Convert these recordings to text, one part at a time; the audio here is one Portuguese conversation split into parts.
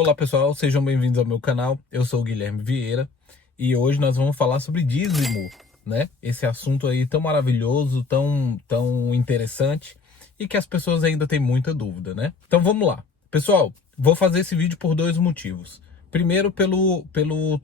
Olá pessoal, sejam bem-vindos ao meu canal. Eu sou o Guilherme Vieira e hoje nós vamos falar sobre dízimo, né? Esse assunto aí tão maravilhoso, tão interessante e que as pessoas ainda têm muita dúvida, né? Então vamos lá. Pessoal, vou fazer esse vídeo por dois motivos. Primeiro, pelo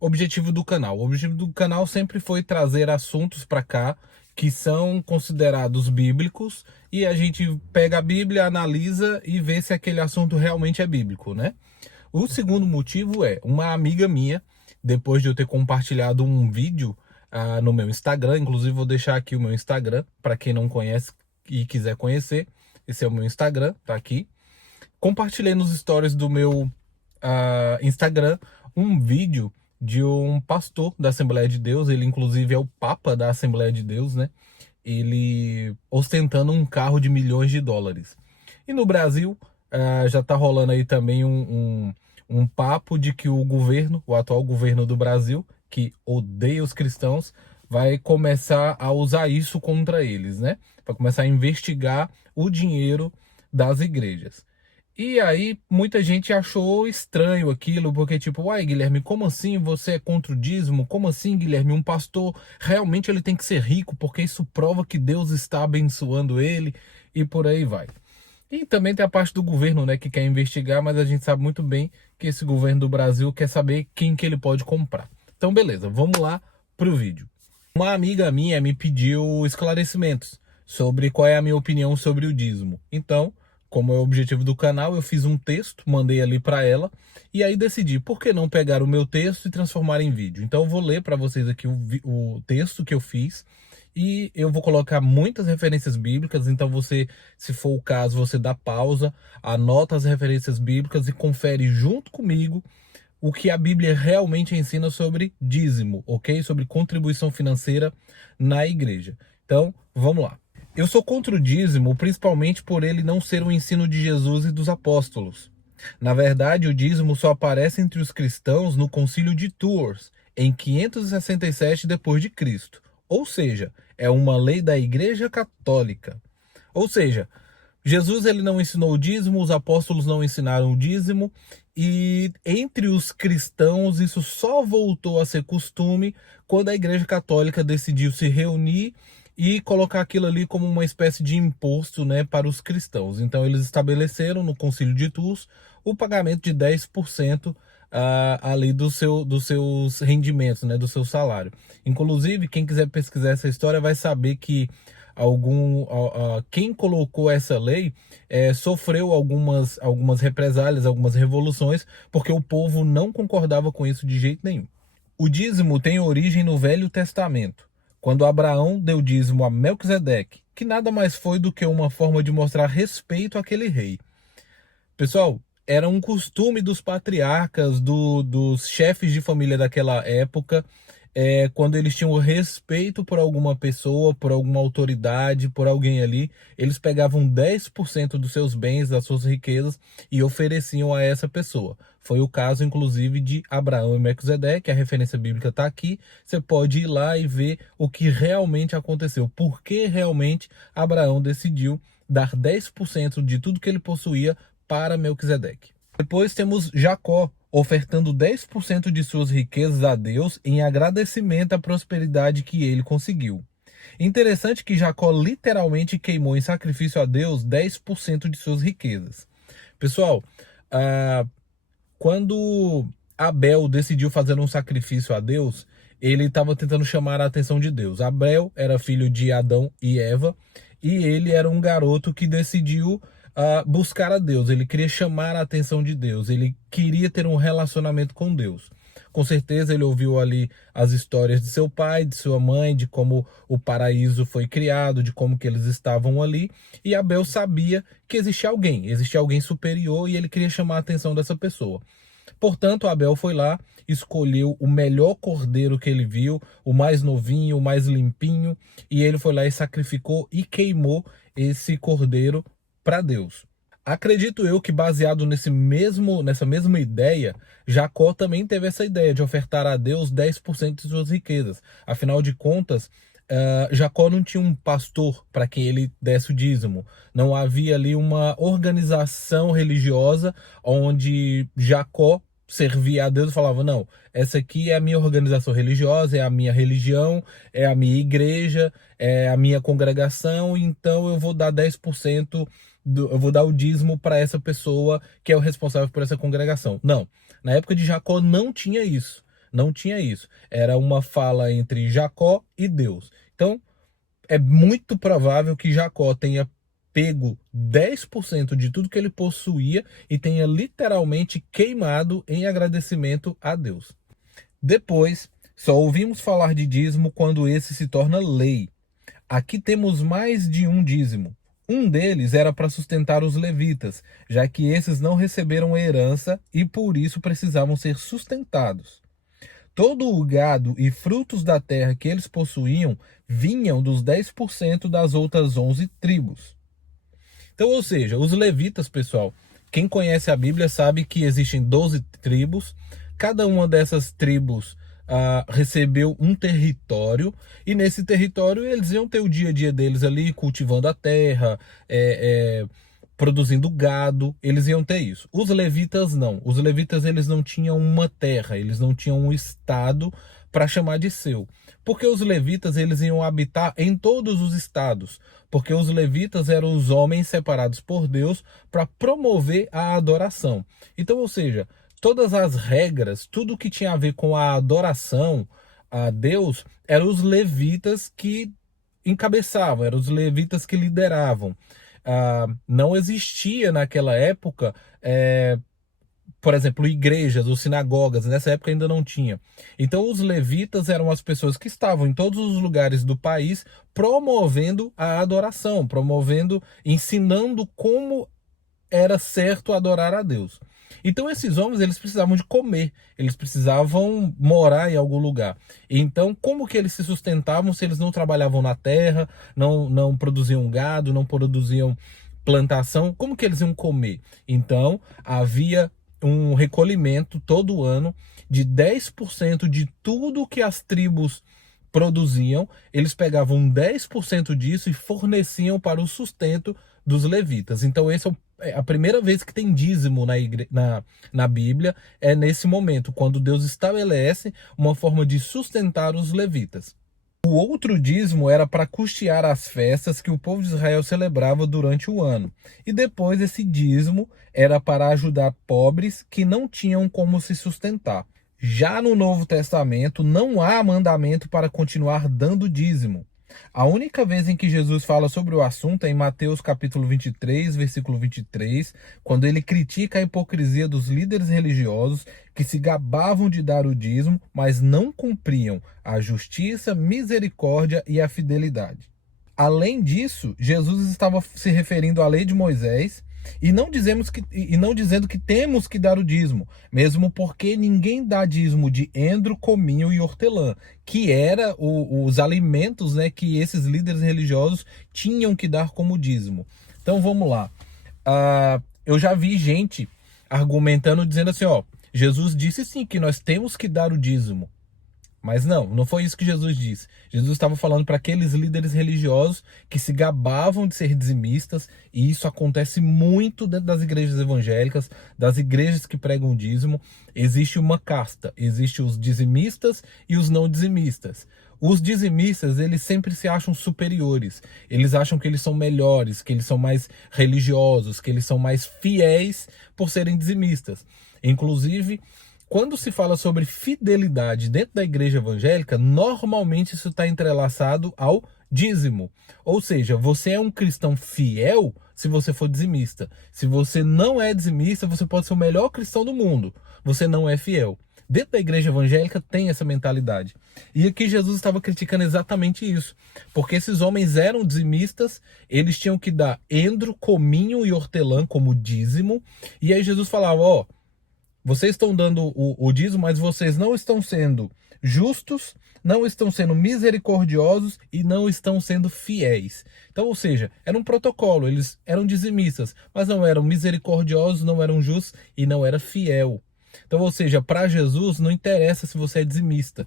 objetivo do canal. O objetivo do canal sempre foi trazer assuntos para cá que são considerados bíblicos e a gente pega a Bíblia, analisa e vê se aquele assunto realmente é bíblico, né? O segundo motivo é uma amiga minha, depois de eu ter compartilhado um vídeo no meu Instagram, inclusive vou deixar aqui o meu Instagram para quem não conhece e quiser conhecer. Esse é o meu Instagram, tá aqui. Compartilhei nos stories do meu Instagram um vídeo de um pastor da Assembleia de Deus, ele inclusive é o Papa da Assembleia de Deus, né? Ele ostentando um carro de milhões de dólares. E no Brasil, já tá rolando aí também um papo de que o governo, o atual governo do Brasil, que odeia os cristãos, vai começar a usar isso contra eles, né? Vai começar a investigar o dinheiro das igrejas. E aí, muita gente achou estranho aquilo, porque tipo, uai, Guilherme, como assim você é contra o dízimo? Como assim, Guilherme, um pastor realmente ele tem que ser rico, porque isso prova que Deus está abençoando ele e por aí vai. E também tem a parte do governo, né, que quer investigar, mas a gente sabe muito bem que esse governo do Brasil quer saber quem que ele pode comprar. Então, beleza, vamos lá pro vídeo. Uma amiga minha me pediu esclarecimentos sobre qual é a minha opinião sobre o dízimo. Então, como é o objetivo do canal, eu fiz um texto, mandei ali para ela, e aí decidi, por que não pegar o meu texto e transformar em vídeo? Então eu vou ler para vocês aqui o texto que eu fiz, e eu vou colocar muitas referências bíblicas, então você, se for o caso, você dá pausa, anota as referências bíblicas e confere junto comigo o que a Bíblia realmente ensina sobre dízimo, ok? Sobre contribuição financeira na igreja. Então, vamos lá. Eu sou contra o dízimo, principalmente por ele não ser um ensino de Jesus e dos apóstolos. Na verdade, o dízimo só aparece entre os cristãos no Concílio de Tours, em 567 d.C. Ou seja, é uma lei da Igreja Católica. Ou seja, Jesus ele não ensinou o dízimo, os apóstolos não ensinaram o dízimo, e entre os cristãos isso só voltou a ser costume quando a Igreja Católica decidiu se reunir e colocar aquilo ali como uma espécie de imposto, né, para os cristãos. Então eles estabeleceram no Concílio de Tours o pagamento de 10% ali dos seus rendimentos, né, do seu salário. Inclusive, quem quiser pesquisar essa história vai saber que quem colocou essa lei sofreu algumas represálias, algumas revoluções, porque o povo não concordava com isso de jeito nenhum. O dízimo tem origem no Velho Testamento, quando Abraão deu dízimo a Melquisedeque, que nada mais foi do que uma forma de mostrar respeito àquele rei. Pessoal, era um costume dos patriarcas, dos chefes de família daquela época, quando eles tinham respeito por alguma pessoa, por alguma autoridade, por alguém ali, eles pegavam 10% dos seus bens, das suas riquezas e ofereciam a essa pessoa. Foi o caso, inclusive, de Abraão e Melquisedeque, a referência bíblica está aqui. Você pode ir lá e ver o que realmente aconteceu, por que realmente Abraão decidiu dar 10% de tudo que ele possuía para Melquisedeque. Depois temos Jacó, ofertando 10% de suas riquezas a Deus em agradecimento à prosperidade que ele conseguiu. Interessante que Jacó literalmente queimou em sacrifício a Deus 10% de suas riquezas. Pessoal, quando Abel decidiu fazer um sacrifício a Deus, ele estava tentando chamar a atenção de Deus. Abel era filho de Adão e Eva, e ele era um garoto que decidiu buscar a Deus. Ele queria chamar a atenção de Deus, ele queria ter um relacionamento com Deus. Com certeza ele ouviu ali as histórias de seu pai, de sua mãe, de como o paraíso foi criado, de como que eles estavam ali, e Abel sabia que existia alguém superior, e ele queria chamar a atenção dessa pessoa. Portanto, Abel foi lá, escolheu o melhor cordeiro que ele viu, o mais novinho, o mais limpinho, e ele foi lá e sacrificou e queimou esse cordeiro para Deus. Acredito eu que baseado nessa mesma ideia, Jacó também teve essa ideia de ofertar a Deus 10% de suas riquezas. Afinal de contas, Jacó não tinha um pastor para quem ele desse o dízimo. Não havia ali uma organização religiosa onde Jacó servia a Deus e falava: não, essa aqui é a minha organização religiosa, é a minha religião, é a minha igreja, é a minha congregação, então eu vou dar 10%, eu vou dar o dízimo para essa pessoa que é o responsável por essa congregação. Não, na época de Jacó não tinha isso. Não tinha isso. Era uma fala entre Jacó e Deus. Então, é muito provável que Jacó tenha pego 10% de tudo que ele possuía e tenha literalmente queimado em agradecimento a Deus. Depois, só ouvimos falar de dízimo quando esse se torna lei. Aqui temos mais de um dízimo. Um deles era para sustentar os levitas, já que esses não receberam herança e por isso precisavam ser sustentados. Todo o gado e frutos da terra que eles possuíam vinham dos 10% das outras 11 tribos. Então, ou seja, os levitas, pessoal, quem conhece a Bíblia sabe que existem 12 tribos. Cada uma dessas tribos recebeu um território, e nesse território eles iam ter o dia a dia deles ali, cultivando a terra, produzindo gado, eles iam ter isso. Os levitas não. Os levitas eles não tinham uma terra, eles não tinham um estado para chamar de seu. Porque os levitas eles iam habitar em todos os estados, porque os levitas eram os homens separados por Deus para promover a adoração. Então, ou seja, todas as regras, tudo que tinha a ver com a adoração a Deus, eram os levitas que encabeçavam, eram os levitas que lideravam. Não existia naquela época, por exemplo, igrejas ou sinagogas, nessa época ainda não tinha. Então os levitas eram as pessoas que estavam em todos os lugares do país promovendo a adoração, promovendo, ensinando como era certo adorar a Deus. Então esses homens eles precisavam de comer, eles precisavam morar em algum lugar. Então como que eles se sustentavam se eles não trabalhavam na terra, não produziam gado, não produziam plantação? Como que eles iam comer? Então havia um recolhimento todo ano de 10% de tudo que as tribos produziam, eles pegavam 10% disso e forneciam para o sustento dos levitas. Então esse é a primeira vez que tem dízimo na Bíblia, é nesse momento, quando Deus estabelece uma forma de sustentar os levitas. O outro dízimo era para custear as festas que o povo de Israel celebrava durante o ano. E depois esse dízimo era para ajudar pobres que não tinham como se sustentar. Já no Novo Testamento não há mandamento para continuar dando dízimo. A única vez em que Jesus fala sobre o assunto é em Mateus capítulo 23, versículo 23, quando ele critica a hipocrisia dos líderes religiosos que se gabavam de dar o dízimo, mas não cumpriam a justiça, misericórdia e a fidelidade. Além disso, Jesus estava se referindo à lei de Moisés e não dizendo que temos que dar o dízimo, mesmo porque ninguém dá dízimo de endro, cominho e hortelã, que era os alimentos, né, que esses líderes religiosos tinham que dar como dízimo. Então vamos lá. Eu já vi gente argumentando, dizendo assim, ó, Jesus disse sim que nós temos que dar o dízimo. Mas não foi isso que Jesus disse. Jesus estava falando para aqueles líderes religiosos que se gabavam de ser dizimistas, e isso acontece muito dentro das igrejas evangélicas, das igrejas que pregam dízimo. Existe uma casta, existe os dizimistas e os não dizimistas. Os dizimistas, eles sempre se acham superiores, eles acham que eles são melhores, que eles são mais religiosos, que eles são mais fiéis por serem dizimistas. Inclusive, quando se fala sobre fidelidade dentro da igreja evangélica, normalmente isso está entrelaçado ao dízimo. Ou seja, você é um cristão fiel se você for dizimista. Se você não é dizimista, você pode ser o melhor cristão do mundo. Você não é fiel. Dentro da igreja evangélica tem essa mentalidade. E aqui Jesus estava criticando exatamente isso. Porque esses homens eram dizimistas, eles tinham que dar endro, cominho e hortelã como dízimo. E aí Jesus falava, ó, vocês estão dando o dízimo, mas vocês não estão sendo justos, não estão sendo misericordiosos e não estão sendo fiéis. Então, ou seja, era um protocolo, eles eram dizimistas, mas não eram misericordiosos, não eram justos e não era fiel. Então, ou seja, para Jesus não interessa se você é dizimista.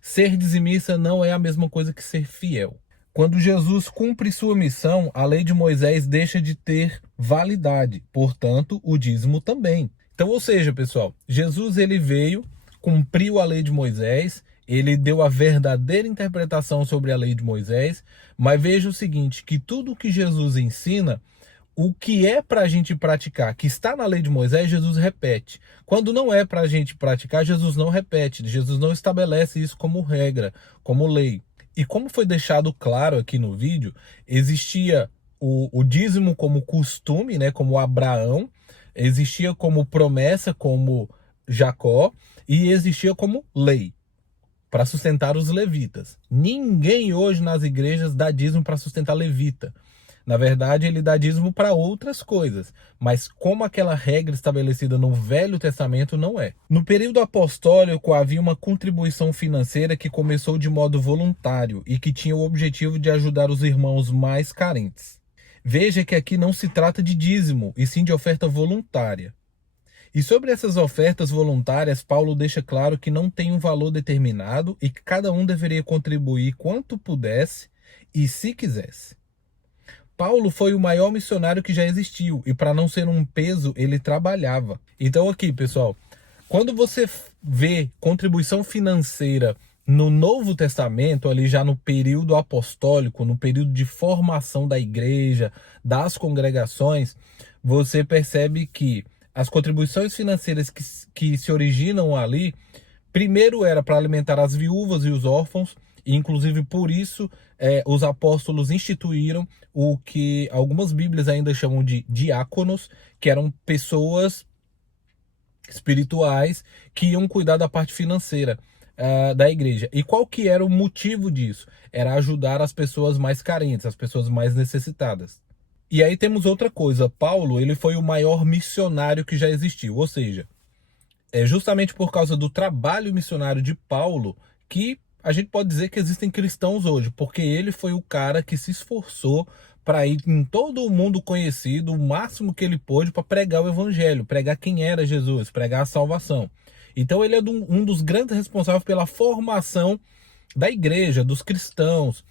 ser dizimista não é a mesma coisa que ser fiel. Quando Jesus cumpre sua missão, a lei de Moisés deixa de ter validade, portanto, o dízimo também. Então, ou seja, pessoal, Jesus ele veio, cumpriu a lei de Moisés, ele deu a verdadeira interpretação sobre a lei de Moisés, mas veja o seguinte, que tudo que Jesus ensina, o que é para a gente praticar, que está na lei de Moisés, Jesus repete. Quando não é para a gente praticar, Jesus não repete, Jesus não estabelece isso como regra, como lei. E como foi deixado claro aqui no vídeo, existia o dízimo como costume, né, como Abraão, existia como promessa, como Jacó, e existia como lei, para sustentar os levitas. Ninguém hoje nas igrejas dá dízimo para sustentar levita. Na verdade, ele dá dízimo para outras coisas, mas como aquela regra estabelecida no Velho Testamento não é. No período apostólico havia uma contribuição financeira que começou de modo voluntário e que tinha o objetivo de ajudar os irmãos mais carentes. Veja que aqui não se trata de dízimo, e sim de oferta voluntária. E sobre essas ofertas voluntárias, Paulo deixa claro que não tem um valor determinado e que cada um deveria contribuir quanto pudesse e se quisesse. Paulo foi o maior missionário que já existiu e para não ser um peso, ele trabalhava. Então aqui, pessoal, quando você vê contribuição financeira no Novo Testamento, ali já no período apostólico, no período de formação da igreja, das congregações, você percebe que as contribuições financeiras que se originam ali, primeiro era para alimentar as viúvas e os órfãos, e inclusive por isso os apóstolos instituíram o que algumas bíblias ainda chamam de diáconos, que eram pessoas espirituais que iam cuidar da parte financeira da igreja. E qual que era o motivo disso? Era ajudar as pessoas mais carentes, as pessoas mais necessitadas. E aí temos outra coisa, Paulo ele foi o maior missionário que já existiu, ou seja, é justamente por causa do trabalho missionário de Paulo que a gente pode dizer que existem cristãos hoje, porque ele foi o cara que se esforçou para ir em todo o mundo conhecido, o máximo que ele pôde para pregar o evangelho, pregar quem era Jesus, pregar a salvação. Então ele é um dos grandes responsáveis pela formação da igreja, dos cristãos,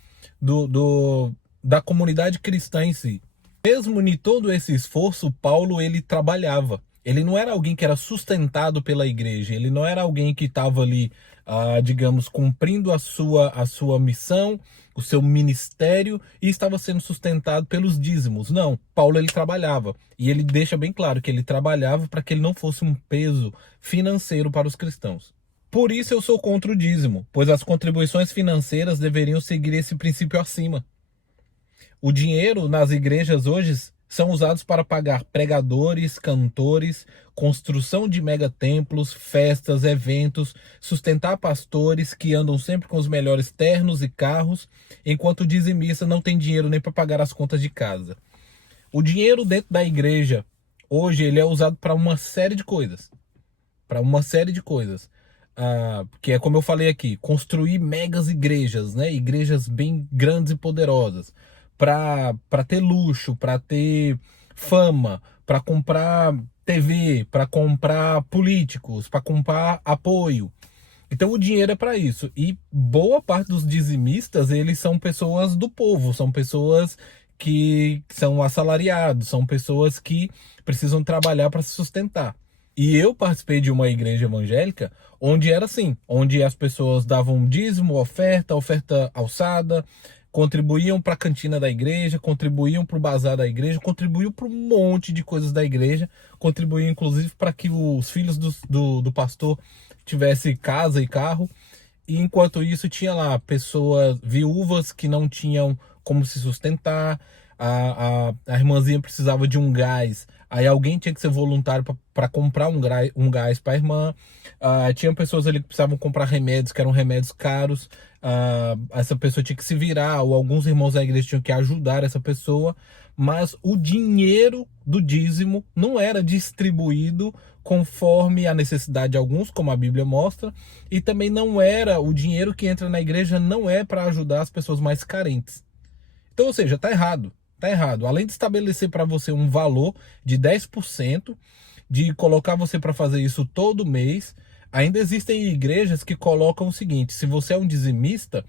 da comunidade cristã em si. Mesmo em todo esse esforço, Paulo ele trabalhava. Ele não era alguém que era sustentado pela igreja, ele não era alguém que estava ali, digamos, cumprindo a sua missão, o seu ministério e estava sendo sustentado pelos dízimos. Não, Paulo ele trabalhava e ele deixa bem claro que ele trabalhava para que ele não fosse um peso financeiro para os cristãos. Por isso eu sou contra o dízimo, pois as contribuições financeiras deveriam seguir esse princípio acima. O dinheiro nas igrejas hoje são usados para pagar pregadores, cantores, construção de megatemplos, festas, eventos, sustentar pastores que andam sempre com os melhores ternos e carros, enquanto o dizimista não tem dinheiro nem para pagar as contas de casa. O dinheiro dentro da igreja, hoje, ele é usado para uma série de coisas. Que é como eu falei aqui, construir megas igrejas, né? Igrejas bem grandes e poderosas, para ter luxo, para ter fama, para comprar TV, para comprar políticos, para comprar apoio. Então o dinheiro é para isso. E boa parte dos dizimistas, eles são pessoas do povo, são pessoas que são assalariados, são pessoas que precisam trabalhar para se sustentar. E eu participei de uma igreja evangélica onde era assim, onde as pessoas davam dízimo, oferta alçada, contribuíam para a cantina da igreja, contribuíam para o bazar da igreja, contribuíam para um monte de coisas da igreja, contribuíam inclusive para que os filhos do pastor tivessem casa e carro. E enquanto isso tinha lá pessoas viúvas que não tinham como se sustentar, a irmãzinha precisava de um gás, aí alguém tinha que ser voluntário para comprar um gás para a irmã. Tinha pessoas ali que precisavam comprar remédios, que eram remédios caros, essa pessoa tinha que se virar, ou alguns irmãos da igreja tinham que ajudar essa pessoa, mas o dinheiro do dízimo não era distribuído conforme a necessidade de alguns, como a Bíblia mostra, e também não era, o dinheiro que entra na igreja não é para ajudar as pessoas mais carentes. Então, ou seja, tá errado. Tá errado. Além de estabelecer para você um valor de 10%, de colocar você para fazer isso todo mês, Ainda existem igrejas que colocam o seguinte: se você é um dizimista,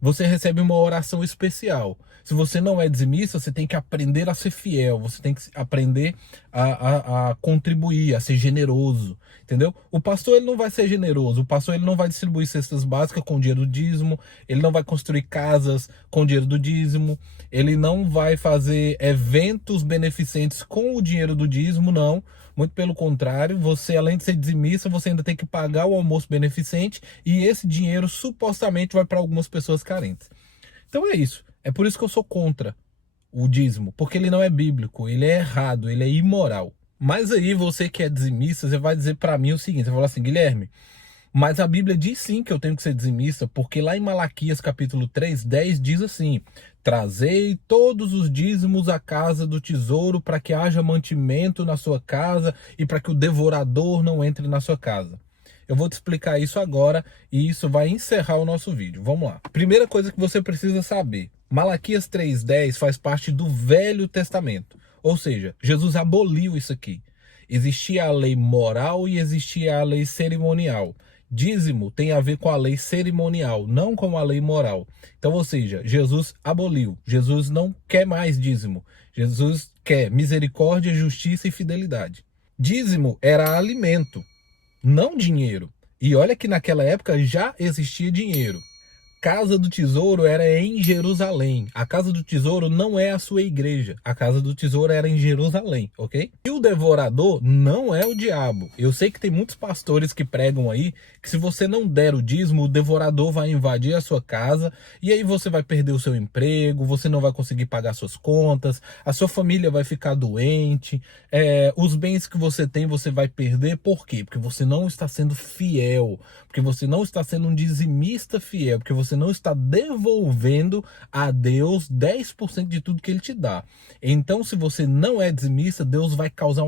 você recebe uma oração especial. Se você não é dizimista, você tem que aprender a ser fiel, você tem que aprender a contribuir, a ser generoso, entendeu? O pastor ele não vai ser generoso, o pastor ele não vai distribuir cestas básicas com dinheiro do dízimo, ele não vai construir casas com dinheiro do dízimo, ele não vai fazer eventos beneficentes com o dinheiro do dízimo, não. Muito pelo contrário, você além de ser dizimista, você ainda tem que pagar o almoço beneficente e esse dinheiro supostamente vai para algumas pessoas carentes. Então é isso. É por isso que eu sou contra o dízimo, porque ele não é bíblico, ele é errado, ele é imoral. Mas aí você que é dizimista, você vai dizer para mim o seguinte, você vai falar assim: Guilherme, mas a Bíblia diz sim que eu tenho que ser dizimista, porque lá em Malaquias capítulo 3:10 diz assim: trazei todos os dízimos à casa do tesouro para que haja mantimento na sua casa e para que o devorador não entre na sua casa. Eu vou te explicar isso agora e isso vai encerrar o nosso vídeo. Vamos lá. Primeira coisa que você precisa saber: Malaquias 3:10 faz parte do Velho Testamento. Ou seja, Jesus aboliu isso aqui. Existia a lei moral e existia a lei cerimonial. Dízimo tem a ver com a lei cerimonial, não com a lei moral. Então, ou seja, Jesus aboliu. Jesus não quer mais dízimo. Jesus quer misericórdia, justiça e fidelidade. Dízimo era alimento, não dinheiro. E olha que naquela época já existia dinheiro. Casa do Tesouro era em Jerusalém. A Casa do Tesouro não é a sua igreja. A Casa do Tesouro era em Jerusalém, ok? E o devorador não é o diabo. Eu sei que tem muitos pastores que pregam aí que se você não der o dízimo, o devorador vai invadir a sua casa e aí você vai perder o seu emprego, você não vai conseguir pagar suas contas, a sua família vai ficar doente, os bens que você tem você vai perder. Por quê? Porque você não está sendo fiel, porque você não está sendo um dizimista fiel, porque você não está devolvendo a Deus 10% de tudo que ele te dá. Então, se você não é dizimista, Deus vai causar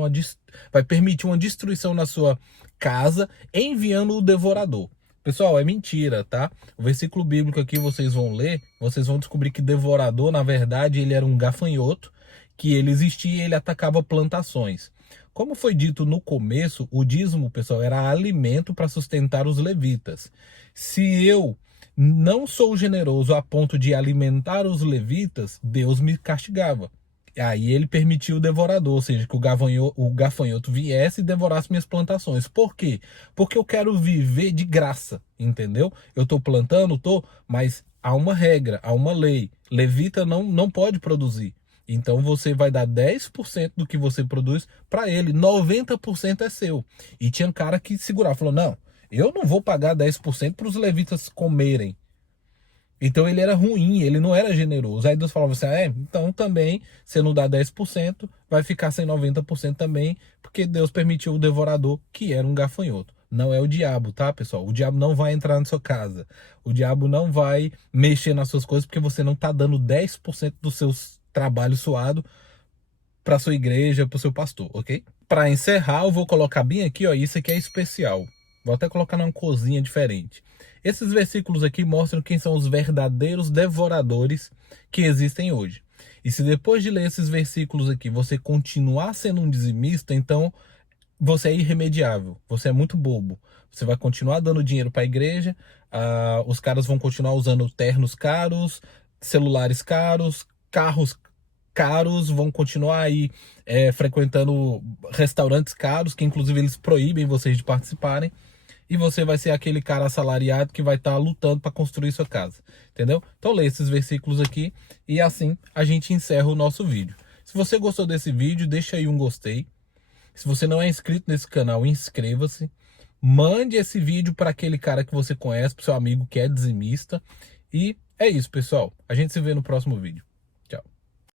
vai permitir uma destruição na sua casa, enviando o devorador. Pessoal, é mentira, tá? O versículo bíblico aqui vocês vão ler, vocês vão descobrir que devorador, na verdade, ele era um gafanhoto, que ele existia e ele atacava plantações. Como foi dito no começo, o dízimo, pessoal, era alimento para sustentar os levitas. Se eu não sou generoso a ponto de alimentar os levitas, Deus me castigava. Aí ele permitiu o devorador, ou seja, que o gafanhoto viesse e devorasse minhas plantações. Por quê? Porque eu quero viver de graça, entendeu? Eu estou plantando, mas há uma regra, há uma lei. Levita não pode produzir. Então você vai dar 10% do que você produz para ele, 90% é seu. E tinha um cara que segurava, falou: não, eu não vou pagar 10% para os levitas comerem. Então ele era ruim, ele não era generoso. Aí Deus falava assim: então também, você não dá 10%, vai ficar sem 90% também, porque Deus permitiu o devorador, que era um gafanhoto. Não é o diabo, tá, pessoal? O diabo não vai entrar na sua casa. O diabo não vai mexer nas suas coisas, porque você não está dando 10% do seu trabalho suado para sua igreja, para o seu pastor, ok? Para encerrar, eu vou colocar bem aqui, ó, isso aqui é especial. Vou até colocar numa cozinha diferente. Esses versículos aqui mostram quem são os verdadeiros devoradores que existem hoje. E se depois de ler esses versículos aqui você continuar sendo um dizimista, então você é irremediável, você é muito bobo. Você vai continuar dando dinheiro para a igreja, os caras vão continuar usando ternos caros, celulares caros, carros caros, vão continuar aí frequentando restaurantes caros, que inclusive eles proíbem vocês de participarem. E você vai ser aquele cara assalariado que vai estar lutando para construir sua casa, entendeu? Então leia esses versículos aqui e assim a gente encerra o nosso vídeo. Se você gostou desse vídeo, deixa aí um gostei. Se você não é inscrito nesse canal, inscreva-se. Mande esse vídeo para aquele cara que você conhece, para seu amigo que é dizimista. E é isso, pessoal. A gente se vê no próximo vídeo.